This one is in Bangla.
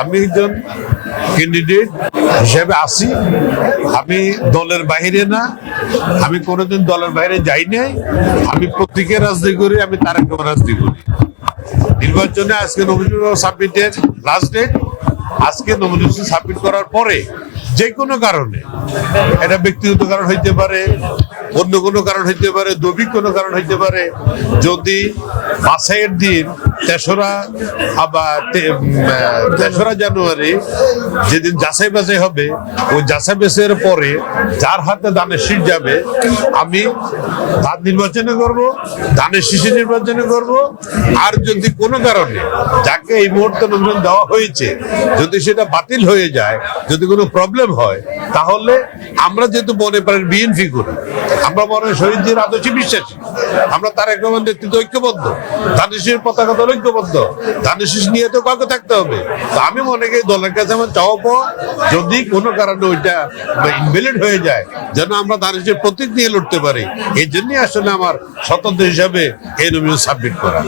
আমি একজন ক্যান্ডিডেট হিসেবে আসি। আমি দলের বাইরে না, আমি কোনোদিন দলের বাইরে যাই নাই। আমি প্রতীকের রাজনীতি করি, আমি তারেক রহমান রাজনীতি করি। নির্বাচনে আজকে নমিনেশন সাবমিটের লাস্ট ডেট। আজকে নমিনেশন সাবমিট করার পরে যে কোনো কারণে, এটা ব্যক্তিগত কারণ হইতে পারে, অন্য কোনো কারণ হইতে পারে, দৈবিক কোনো কারণ হইতে পারে, যদি বাছাইয়ের দিন 3রা জানুয়ারি যেদিন যাচাই বাছাই হবে, ওই যাচাই বাছাইয়ের পরে যার হাতে ধানের শীষ যাবে, আমি তার নির্বাচনে করব, ধানের শীষে নির্বাচনে করব। আর যদি কোনো কারণে যাকে এই মুহূর্তে নমিনেশন দেওয়া হয়েছে যদি সেটা বাতিল হয়ে যায়, যদি কোনো প্রবলেম হয়, তাহলে আমরা যেহেতু মনে করেন বিএনপি করি, আমরা মনে হয় শহীদদের আদর্শে বিশ্বাসী, আমরা তারেক রহমান নেতৃত্বে ঐক্যবদ্ধ, ধানের শীষের পতাকা দল ঐক্যবদ্ধ, ধানের শীষ নিয়ে তো কাউকে থাকতে হবে। তো আমি মনে করি দলের কাছে আমার চাওয়া পাওয়া, যদি কোনো কারণে ওইটা ইনভ্যালিড হয়ে যায়, যেন আমরা ধানের শীষের প্রতীক নিয়ে লড়তে পারি। এই জন্যই আসলে আমার স্বতন্ত্র হিসাবে এই নমিনেশন সাবমিট করা।